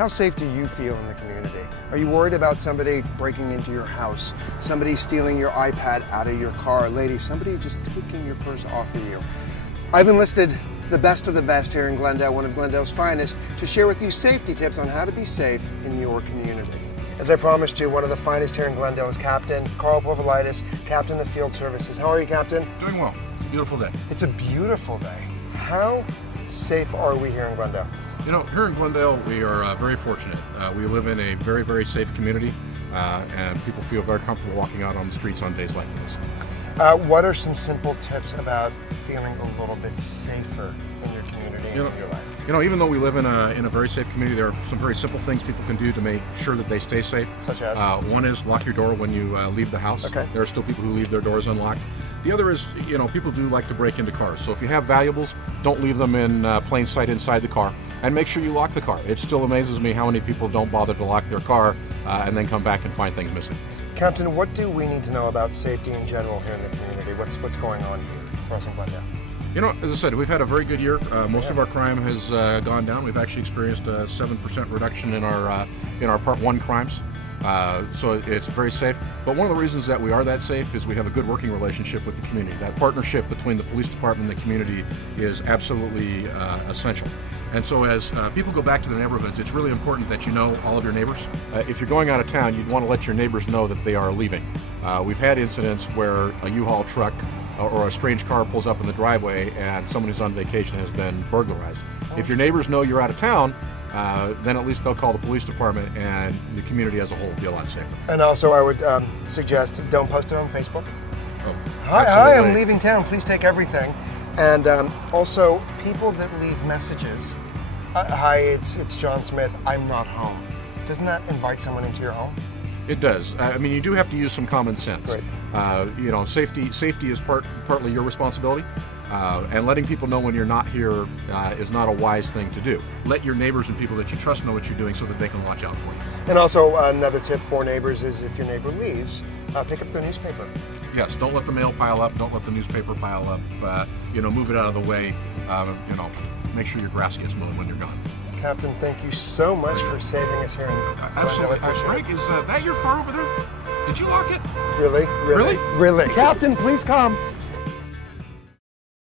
How safe do you feel in the community? Are you worried about somebody breaking into your house, somebody stealing your iPad out of your car, lady, somebody just taking your purse off of you? I've enlisted the best of the best here in Glendale, one of Glendale's finest, to share with you safety tips on how to be safe in your community. As I promised you, one of the finest here in Glendale is Captain Carl Povolitis, Captain of Field Services. How are you, Captain? Doing well. It's a beautiful day. It's a beautiful day. How safe are we here in Glendale? You know, here in Glendale, we are very fortunate. We live in a very, very safe community, and people feel very comfortable walking out on the streets on days like this. What are some simple tips about feeling a little bit safer in your community and in your life? You know, even though we live in a very safe community, there are some very simple things people can do to make sure that they stay safe. Such as? One is lock your door when you leave the house. Okay. There are still people who leave their doors unlocked. The other is, you know, people do like to break into cars. So if you have valuables, don't leave them in plain sight inside the car, and make sure you lock the car. It still amazes me how many people don't bother to lock their car and then come back and find things missing. Captain, what do we need to know about safety in general here in the community? What's going on here for us in Glendale? You know, as I said, we've had a very good year. Most of our crime has gone down. We've actually experienced a 7% reduction in our Part 1 crimes. So it's very safe. But one of the reasons that we are that safe is we have a good working relationship with the community. That partnership between the police department and the community is absolutely essential. And so as people go back to their neighborhoods, it's really important that you know all of your neighbors. If you're going out of town, you'd want to let your neighbors know that they are leaving. We've had incidents where a U-Haul truck or a strange car pulls up in the driveway and someone who's on vacation has been burglarized. If your neighbors know you're out of town, then at least they'll call the police department, and the community as a whole will be a lot safer. And also I would suggest don't post it on Facebook. Oh, Hi, I'm leaving town, please take everything. And also, people that leave messages, hi, it's John Smith, I'm not home. Doesn't that invite someone into your home? It does. I mean, you do have to use some common sense. Right. You know, safety is partly your responsibility, and letting people know when you're not here is not a wise thing to do. Let your neighbors and people that you trust know what you're doing so that they can watch out for you. And also, another tip for neighbors is if your neighbor leaves, pick up the newspaper. Yes, don't let the mail pile up, don't let the newspaper pile up, you know, move it out of the way, you know, make sure your grass gets mowed when you're gone. Captain, thank you so much for saving us here in Absolutely. Frank, is that your car over there? Did you lock it? Really? Really? Really. Captain, please come.